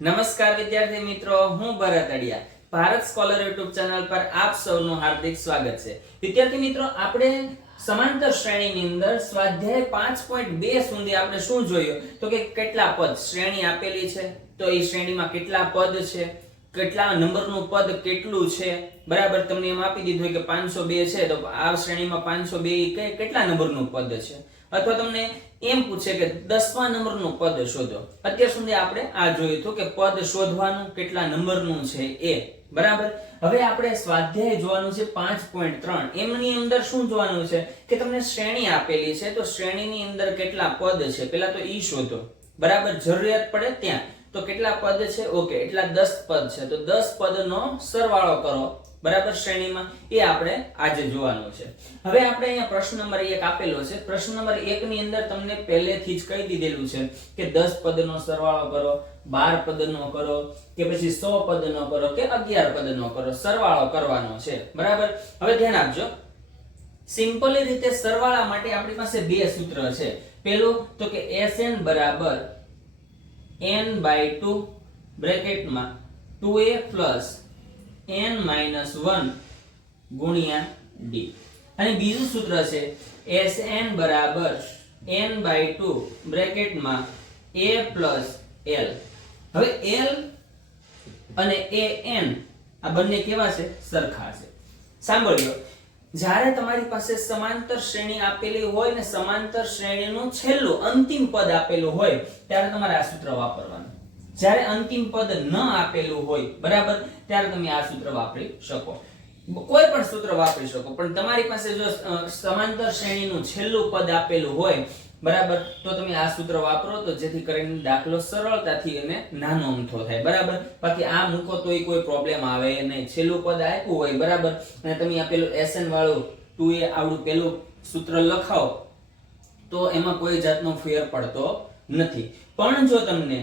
નમસ્કાર વિદ્યાર્થી મિત્રો, હું Bharat Adiya. Bharat scholar YouTube channel પર આપ સૌનું હાર્દિક સ્વાગત છે. વિદ્યાર્થી મિત્રો, આપણે સમાંતર શ્રેણીની અંદર સ્વાધ્યાય પાંચ પોઈન્ટ બે સુધી આપણે શું જોયું? તો કે કેટલા પદ? શ્રેણી આપેલી છે. તો એ શ્રેણીમાં કેટલા પદ છે? કેટલા નંબરનું પદ કેટલું છે? બરાબર, તમને એમ આપી દીધું કે પાંચસો બે છે. તો આ શ્રેણીમાં પાંચસો બે કેટલા નંબરનું પદ છે? અથવા તમને એમ પૂછે કે દસમા નંબરનું પદ શોધો. અત્યાર સુધી આપણે આ જોયું હતું કે પદ શોધવાનું કેટલા નંબરનું છે એ. બરાબર? હવે આપણે સ્વાધ્યાય જોવાનું છે પાંચ પોઈન્ટ ત્રણ. એમની અંદર શું જોવાનું છે? કે તમને શ્રેણી આપેલી છે, તો શ્રેણીની અંદર કેટલા પદ છે? પેલા તો ઈ શોધો. બરાબર? જરૂરિયાત પડે ત્યાં. તો કેટલા પદ છે? ઓકે, એટલા દસ પદ છે. તો દસ પદનો સરવાળો કરો. બરાબર શ્રેણીમાં, એ આપણે આજે જોવાનું છે. હવે આપણે અહીંયા પ્રશ્ન નંબર એક આપેલો છે. પ્રશ્ન નંબર 1 ની અંદર તમને પહેલેથી જ કહી દીધેલું છે કે દસ પદનો સરવાળો કરો 12 પદનો કરો, કે પછી સો પદનો કરો, કે 11 પદનો કરો, સરવાળો કરવાનો છે. બરાબર? હવે ધ્યાન આપજો. સિમ્પલી રીતે સરવાળા માટે આપણી પાસે બે સૂત્ર છે. પહેલું તો કે એસ એન બરાબર N by two બ્રેકેટમાં two A plus N minus one ગુણ્યા ડી અને બીજું સૂત્ર છે એસ એન બરાબર એન બાય ટુ બ્રેકેટમાં એ પ્લસ એલ હવે એલ અને એ એન આ બંને કેવા છે? સરખા છે. સાંભળ્યો જ્યારે તમારી પાસે સમાંતર શ્રેણી આપેલી હોય ને સમાંતર શ્રેણીનું છેલ્લું અંતિમ પદ આપેલું હોય, ત્યારે તમારે આ સૂત્ર વાપરવાનું. જ્યારે અંતિમ પદ ન આપેલું હોય, બરાબર? ત્યારે તમે આ સૂત્ર વાપરી શકો. કોઈ પણ સૂત્ર વાપરી શકો, પણ તમારી પાસે જો સમાંતર શ્રેણીનું છેલ્લું પદ આપેલું હોય, બરાબર? તો તમે આ સૂત્ર વાપરો તો જેથી કરીને દાખલો સરળતાથી અને નાનો અમથો થાય, બરાબર? બાકી આ મૂકો તોય કોઈ પ્રોબ્લેમ આવે નહીં. છેલ્લું પદ આપ્યું હોય, બરાબર? અને તમે આ પેલું એસએન વાળું ટુ એ આવડું પેલું સૂત્ર લખાવો, તો એમાં કોઈ જાતનો ફેર પડતો નથી. પણ જો તમને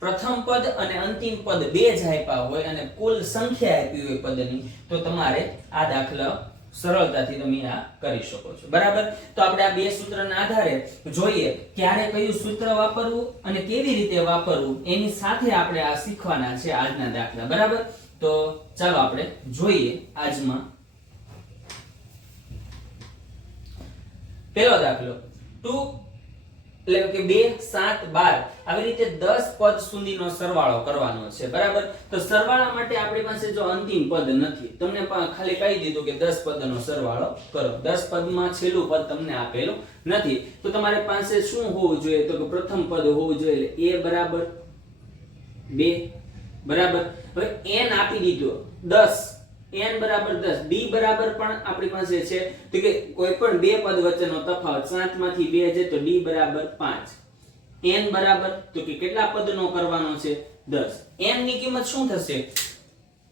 પ્રથમ પદ અને અંતિમ પદ બે જ આપ્યા હોય અને કુલ સંખ્યા આપી હોય પદની, તો તમારે આ દાખલા સરળતાથી તમે આ કરી શકો છો. બરાબર? તો આપણે આ બે સૂત્રના આધારે જોઈએ ક્યારે કયું સૂત્ર વાપરવું અને કેવી રીતે વાપરવું, એની સાથે આપણે આ શીખવાના છે આજના દાખલા. બરાબર? તો ચાલો આપણે જોઈએ આજમાં. પહેલો દાખલો. ટુ, એટલે કે બે, સાત, બાર. આવી રીતે દસ પદ સુધીનો સરવાળો કરવાનો છે, બરાબર? તો સરવાળા માટે આપણી પાસે જો અંતિમ પદ નથી, તમને ખાલી કહી દીધું કે દસ પદનો સરવાળો કરો. દસ પદમાં છેલ્લું પદ તમને આપેલું નથી. તો તમારી પાસે શું હોવું જોઈએ? તો કે પ્રથમ પદ હોવું જોઈએ a બરાબર? બે? બરાબર? હવે n આપી દીધો. દસ. n બરાબર દસ. b બરાબર પણ આપણી પાસે છે. તો કે કોઈ પણ બે પદ વચ્ચેનો તફાવત 7 માંથી બે છે તો d બરાબર પાંચ. N બરાબર? તો કે કેટલા પદનો કરવાનો છે? દસ. n ની કિંમત શું થશે?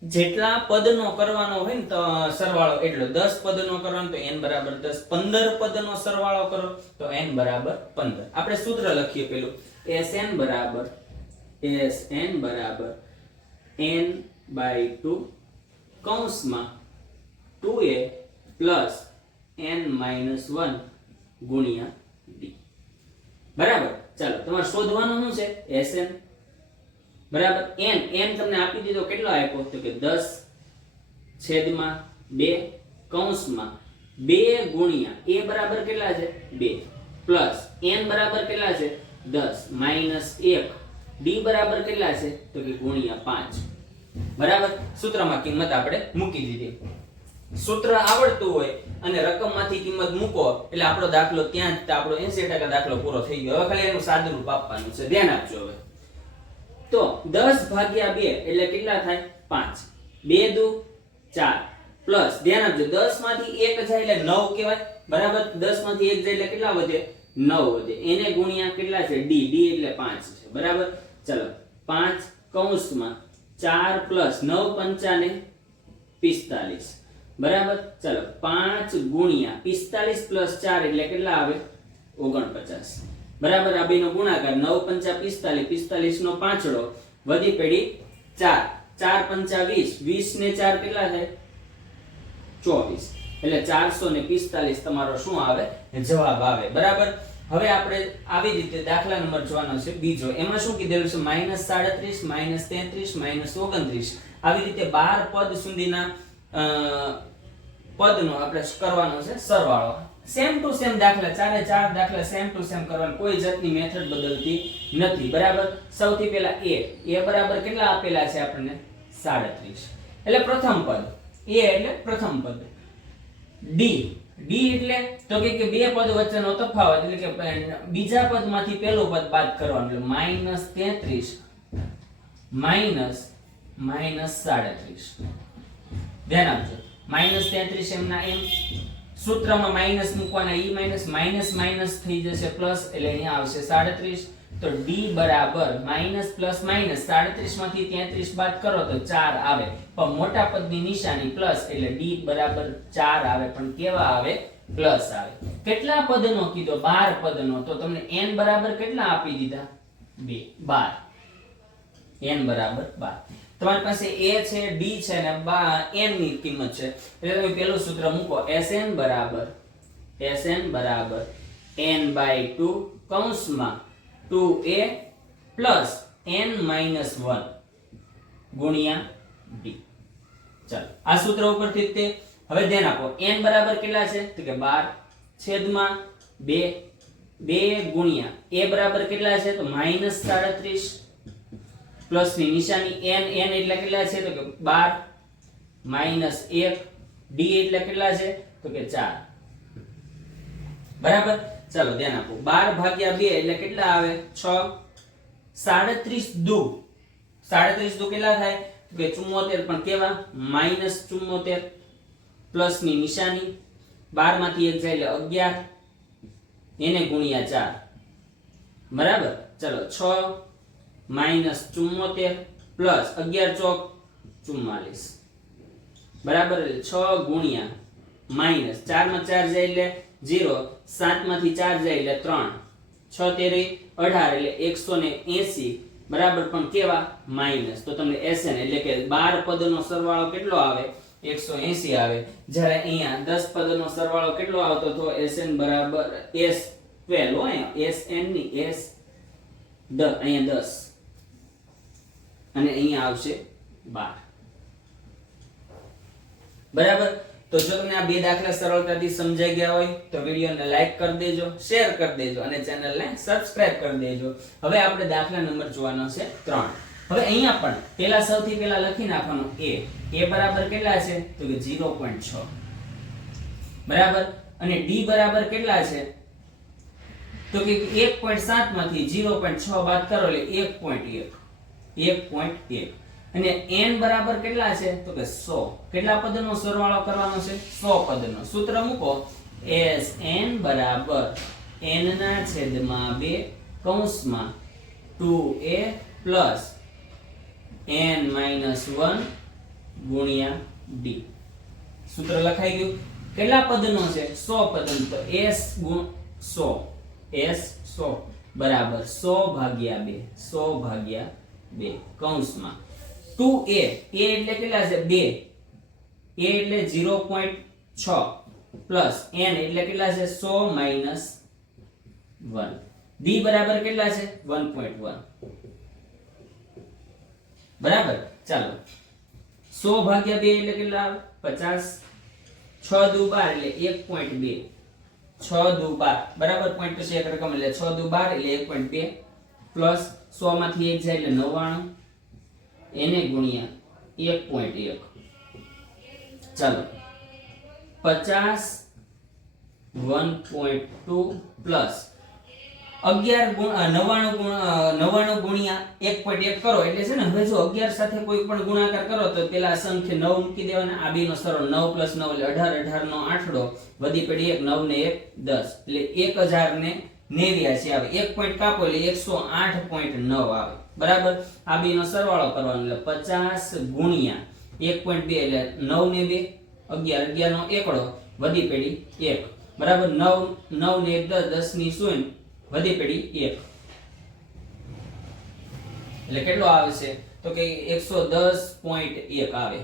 જેટલા પદનો કરવાનો હોય ને, તો સરવાળો એટલો દસ પદનો કરવાનો, તો n બરાબર દસ. પંદર પદનો સરવાળો કરો, તો n બરાબર પંદર. આપણે સૂત્ર લખીએ પેલું. Sn બરાબર sn બરાબર, n બાય ટુ કૌંસમાં two A plus N minus one ગુણ્યા ડી બરાબર? ચાલો, તમારે શોધવાનું શું છે? Sn બરાબર? N n તમને આપી દીધો, કેટલો આપ્યો? તો કે 10 છેદમાં 2 કૌંસમાં 2 ગુણ્યા a બરાબર કેટલા છે? 2 પ્લસ n બરાબર કેટલા છે? 10 માઇનસ 1 d બરાબર કેટલા છે? તો કે ગુણ્યા 5 બરાબર? સૂત્રમાં કિંમત આપણે મૂકી દીધી. સૂત્ર આવડતું હોય અને રકમમાંથી કિંમત મૂકો, એટલે આપણો દાખલો ત્યાં જ આપણો 80% દાખલો પૂરો થઈ ગયો. હવે ખાલી એનું સાદુરૂપ આપવાનું છે. ધ્યાન આપજો હવે. તો 10 ભાગ્યા 2 એટલે કેટલા થાય? 5 2 દુ 4 પ્લસ, ધ્યાન આપજો 10 માંથી 1 જાય એટલે 9 કહેવાય. બરાબર? 10 માંથી 1 જાય એટલે કેટલા વધે? 9 વધે. એને ગુણ્યા કેટલા છે? d d એટલે 5 છે. બરાબર? ચલો 5 કૌંસમાં 4 પ્લસ 9 પંચાને 45 બરાબર? ચલો 5 ગુણ્યા 45 પ્લસ 4 એટલે કેટલા આવે? 49 બરાબર? આ ગુણાકાર 9 પંચા 45 45 નો પાંચડો, વધી પડી 4 4 પંચા 20 20 ને 4 કેટલા થાય 24 એટલે 445 તમારો શું આવે? જવાબ આવે. બરાબર? હવે આપણે આવી રીતે દાખલા નંબર જોવાનો છે. બીજો, એમાં શું કીધેલું છે? માઇનસ સાડત્રીસ, માઇનસ તેત્રીસ, માઇનસ ઓગણત્રીસ. આવી રીતે બાર પદ સુધીના પદનો આપણે કરવાનો છે સરવાળો. સેમ ટુ સેમ દાખલા ચારે ચાર દાખલા સેમ ટુ સેમ કરવાનું કોઈ જાતની મેથડ બદલતી નથી. બરાબર? સૌથી પહેલા એ એ બરાબર કેટલા આપેલા છે આપણને? સાડત્રીસ. એટલે પ્રથમ પદ. એ એટલે પ્રથમ પદ. ડી ડી એટલે તો કે બે પદ વચ્ચેનો તફાવત એટલે કે બીજા પદમાંથી પહેલું પદ બાદ કરવાનું. એટલે માઇનસ તેત્રીસ. માઇનસ માઇનસ સાડત્રીસ. ધ્યાન આપજો. માઇનસ તેત્રીસ એમના એમ. સૂત્રમાં માઇનસ મૂકવાના, ઈ માઇનસ માઇનસ માઇનસ થઈ જશે પ્લસ, એટલે અહીંયા આવશે સાડત્રીસ. તો ડી બરાબર માઇનસ પ્લસ માઇનસ. સાડત્રીસમાંથી તેત્રીસ બાદ કરો તો ચાર આવે. પણ મોટા પદની નિશાની પ્લસ, એટલે ડી બરાબર ચાર આવે, પણ કેવા આવે? પ્લસ આવે. કેટલા પદનો કીધો? બાર પદનો. તો તમને એન બરાબર કેટલા આપી દીધા? બે, બાર. એન બરાબર બાર. તમારી પાસે a છે, d છે અને બા n ની કિંમત છે. એટલે તમે પેલું સૂત્ર મૂકો. Sn બરાબર sn બરાબર n બાય 2 કૌંસમાં 2a પ્લસ n માઇનસ 1 ગુણ્યા d. ચાલો, આ સૂત્ર ઉપરથી તે. હવે ધ્યાન આપો. N બરાબર કેટલા છે? તો કે 12 છેદમાં 2 2 ગુણ્યા a બરાબર કેટલા છે? તો માઇનસ સાડત્રીસ. પ્લસની નિશાની n n એટલે કેટલા છે? તો કે 12 માઇનસ 1 d એટલે કેટલા છે? તો કે 4 બરાબર? ચાલો ધ્યાન આપો. 12 ભાગ્યા 2 એટલે કેટલા આવે? 6 37 દુ. 37 દુ કેટલા થાય? તો કે 74 પણ કેવા? માઇનસ 74 પ્લસની નિશાની. 12 માંથી 1 જાય એટલે 11 એને ગુણ્યા 4 બરાબર? ચલો 6 માઇનસ ચુમ્મોતેર પ્લસ અગિયાર ચોક ચુમ્માલીસ. બરાબર છ ગુણ્યા માઇનસ ચારમાં ચાર જાય એટલે જીરો સાતમાંથી ચાર જાય એટલે ત્રણ. છ તેરી અઢાર એટલે એકસો ને એસી. બરાબર, પણ કેવા? માઇનસ. તો તમને એસએન એટલે કે બાર પદનો સરવાળો કેટલો આવે? એકસો એસી આવે. જ્યારે અહીંયા દસ પદનો સરવાળો કેટલો આવતો તો એસએન બરાબર એસ ટ્વેલ્વ હોય એસ એનની એસ દ, અહીંયા દસ. અને અહીંયા આવશે બાર. બરાબર? તો જો તમને આ બે દાખલા સરળતાથી સમજાઈ ગયા હોય, તો વિડીયોને લાઈક કરી દેજો, શેર કરી દેજો અને ચેનલને સબસ્ક્રાઇબ કરી દેજો. હવે આપણે દાખલા નંબર જોવાનો છે 3 હવે અહીંયા પણ પહેલા સૌથી પહેલા લખી નાખવાનું એ. એ બરાબર કેટલા છે? તો કે 0.6 બરાબર? અને ડી બરાબર કેટલા છે? તો કે 1.7 માંથી 0.6 બાદ કરો એટલે 1.1 1.1 અને n બરાબર કેટલા છે? તો કે 100 કેટલા પદનો સરવાળો કરવાનો છે? 100 પદનો. સૂત્ર મૂકો. S n બરાબર n ના છેદમાં 2 કૌંસમાં 2a પ્લસ n માઇનસ 1 ગુણ્યા d. સૂત્ર લખાઈ ગયું? કેટલા પદનો છે? 100 પદનો. તો s ગુણ 100 s 100 બરાબર. 100 ભાગ્યા 2 100 ભાગ્યા 2 કૌંસમાં. 2a a એટલે કેટલા છે? 2 a એટલે 0.6 પ્લસ n એટલે કેટલા છે? 100 માઇનસ 1 d બરાબર કેટલા છે? 1.1 બરાબર? ચાલો. 100 ભાગ્યા 2 એટલે કેટલા આવે? 50 6 દુ 12 એટલે 1.2 6 દુ 12 બરાબર? પોઈન્ટ પછી એક રકમ એટલે 6 દુ 12 એટલે 1.2 પ્લસ 100 માંથી એક જાય એટલે 99 એને ગુણ્યા 1.1 ચાલો 50 1.2 પ્લસ 11 ગુણ 99 ગુણ 99 ગુણ્યા 1.1 કરો, એટલે છે ને હવે જો 11 સાથે કોઈ પણ ગુણાકાર કરો, તો પેલા સંખ્ય નવ મૂકી દેવાના, આ બેનો સરળ 9 9 એટલે 18 18 નો આઠડો વધી પડી 1 9 ને એક, દસ. એટલે એક હજાર ને 89 આવે. એક પોઈન્ટ કાપો એટલે 108.9 આવે. બરાબર? આ બેનો સરવાળો કરવાનો એટલે 50 ગુણ્યા 1.2 એટલે નવ ને 2 11 11 નો એકડો વધી પેઢી એક. બરાબર? 9 9 ને 1 10 10 ની શૂન્ય વધી પેઢી એક. એટલે કેટલો આવે છે? તો કે 110.1 આવે.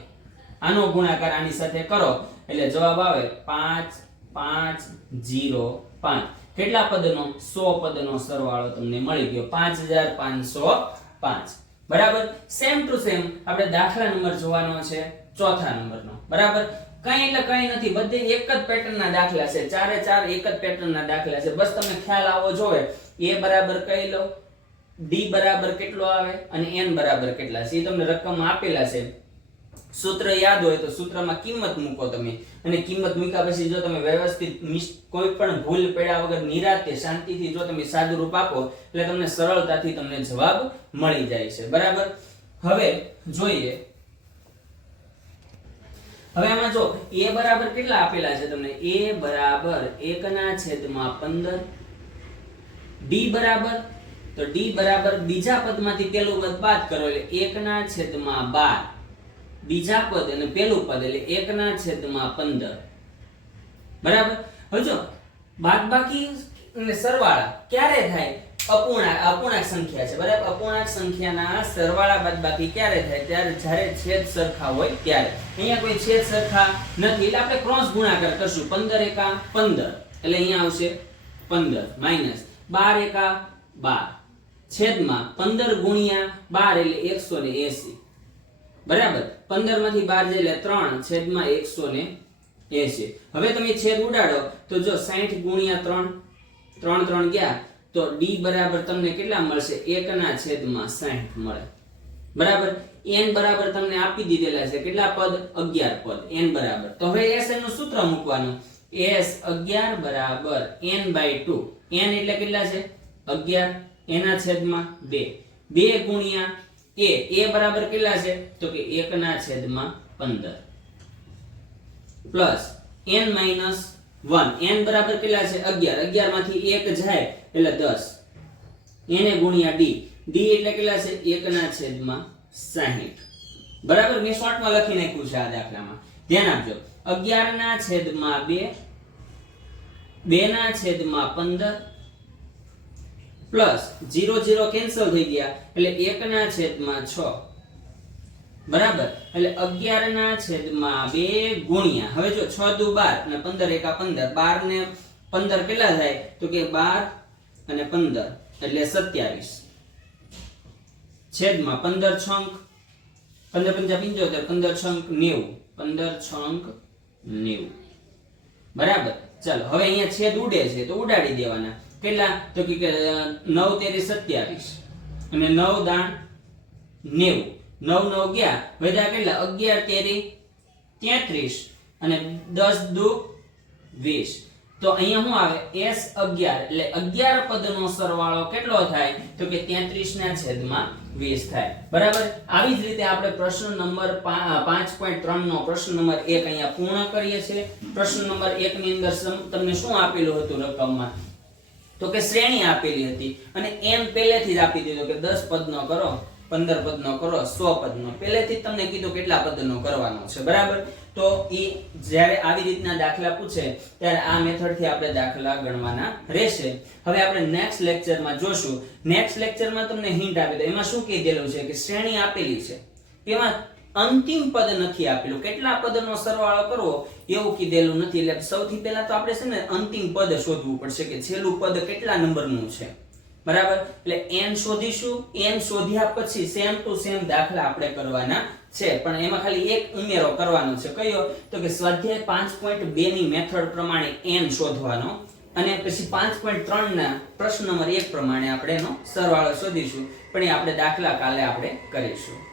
આનો ગુણાકાર આની સાથે કરો એટલે જવાબ આવે 5 5 0 5 કેટલા પદનો? સો પદનો સરવાળો તમને મળી ગયો. પાંચ હજાર પાંચસો પાંચ. બરાબર? સેમ ટુ સેમ આપણે દાખલા નંબર જોવાનો છે ચોથા નંબરનો. બરાબર? કઈ એટલે કઈ નથી. બધે એક જ પેટર્નના દાખલા છે. ચારે ચાર એક જ પેટર્નના દાખલા છે. બસ તમે ખ્યાલ આવો જોવે. એ બરાબર કઈ લો? ડી બરાબર કેટલો આવે? અને એન બરાબર કેટલા છે? એ તમને રકમ આપેલા છે. સૂત્ર યાદ હોય તો સૂત્રમાં કિંમત મૂકો તમે. અને કિંમત મૂક્યા પછી જો તમે વ્યવસ્થિત કોઈ પણ ભૂલ પડ્યા વગર નિરાતે શાંતિથી જો તમે સાદું રૂપ આપો, એટલે તમને સરળતાથી તમને જવાબ મળી જાય છે. બરાબર? હવે જોઈએ. હવે આમાં જો એ બરાબર કેટલા આપેલા છે તમને? એ બરાબર એકના છેદમાં પંદર. ડી બરાબર? તો ડી બરાબર બીજા પદમાંથી પેલું પદ બાદ કરો, એટલે 1 ના છેદમાં 12 બીજા પદ અને પેલું પદ એટલે એકના છેદમાં 15 બરાબર? હવે જો, બાદબાકી અને સરવાળા ક્યારે થાય? અપૂર્ણાંક અપૂર્ણાંક સંખ્યા છે, બરાબર? અપૂર્ણાંક સંખ્યાના સરવાળા બાદબાકી ક્યારે થાય? ત્યારે જ્યારે છેદ સરખા હોય ત્યારે. અહીંયા કોઈ છેદ સરખા નથી, એટલે આપણે ક્રોસ ગુણાકાર કરશું. 15 એકા 15 એટલે અહીંયા આવશે 15 માઇનસ 12 એકા 12 છેદમાં 15 ગુણ્યા 12 એટલે 180 બરાબર? 15 માંથી 12 જઈ લે 3 છેદમાં 180 હવે તમે છેદ ઉડાડો, તો જો 60 ગુણ્યા 3 3 3 ગયા, તો d બરાબર તમને કેટલા મળશે? 1 ના છેદમાં 60 મળે. બરાબર? N બરાબર તમને આપી દીધેલા છે. કેટલા પદ? 11 પદ. N બરાબર. તો હવે s નું સૂત્ર મૂકવાનું. S 11 બરાબર n 2 n એટલે કેટલા છે? 11 એના છેદમાં 2 2 ગુણ્યા a a બરાબર કેટલા છે? તો કે 1 ના છેદમાં 15 પ્લસ n માઇનસ 1 n બરાબર કેટલા છે? 11 11 માંથી 1 જાય એટલે 10 એને ગુણ્યા d d એટલે કેટલા છે? 1 ના છેદમાં 60 બરાબર? મેં શોર્ટમાં લખી નાખ્યું છે આ દાખલામાં. ધ્યાન આપજો. 11 ના છેદમાં 2 2 ના છેદમાં 15 પ્લસ 0 0 કેન્સલ થઈ ગયા એટલે 1 ના છેદમાં 6 બરાબર? એટલે 11 ના છેદમાં 2 ગુણ્યા. હવે જો 6 દુ 12 અને 15 એકા 15 12 ને 15 કેટલા થાય? તો કે 12 અને 15 એટલે 27 છેદમાં 15 છંક 15 પંચા 75 15 છંક 90 15 છંક 90 બરાબર? ચાલો, હવે અહીંયા છેદ ઉડે છે, તો ઉડાડી દેવાના. કેટલા? તો કે નવ અ, 9 તેરી 27 અને નવ દાણ 90 નવ નવ ગયા. વધ્યા કેટલા? અગિયાર તેરી તેત્રીસ. અને દસ દુ વીસ. તો અહીંયા શું આવે? એસ અગિયાર. એટલે અગિયાર પદનો સરવાળો કેટલો થાય? તો કે તેત્રીસ ના છેદમાં વીસ થાય. બરાબર? આવી જ રીતે આપણે પ્રશ્ન નંબર પાંચ પોઈન્ટ ત્રણ નો પ્રશ્ન નંબર એક અહીંયા પૂર્ણ કરીએ છીએ. પ્રશ્ન નંબર એક ની અંદર તમને શું આપેલું હતું રકમમાં? તો કે શ્રેણી આપેલી હતી. અને એમ પહેલેથી જ આપી દીધું કે દસ પદનો કરો 15 પદનો કરો, સો પદનો. પહેલેથી તમને કીધું કેટલા પદનો કરવાનો છે. બરાબર? તો એ જ્યારે આવી રીતના દાખલા પૂછે, ત્યારે આ મેથડથી આપણે દાખલા ગણવાના રહેશે. હવે આપણે નેક્સ્ટ લેક્ચરમાં જોશું. નેક્સ્ટ લેક્ચરમાં તમને હિન્ટ આપી દો એમાં શું કીધેલું છે કે શ્રેણી આપેલી છે. એમાં અંતિમ પદ નથી આપેલું. કેટલા પદનો સરવાળો કરવો એવું કીધેલું નથી. એટલે સૌથી પહેલા તો આપણે છે ને અંતિમ પદ શોધવું પડશે કે છેલ્લું પદ કેટલા નંબરનું છે. બરાબર? એટલે n શોધીશું. n શોધ્યા પછી સેમ ટુ સેમ દાખલા આપણે કરવાના છે. પણ એમાં ખાલી એક ઉમેરો કરવાનો છે. કયો? તો કે સ્વાધ્યાય પાંચ પોઈન્ટ બે ની મેથડ પ્રમાણે n શોધવાનો અને પછી પાંચ પોઈન્ટ ત્રણ ના પ્રશ્ન નંબર એક પ્રમાણે આપણે એનો સરવાળો શોધીશું. પણ એ આપણે દાખલા કાલે આપણે કરીશું.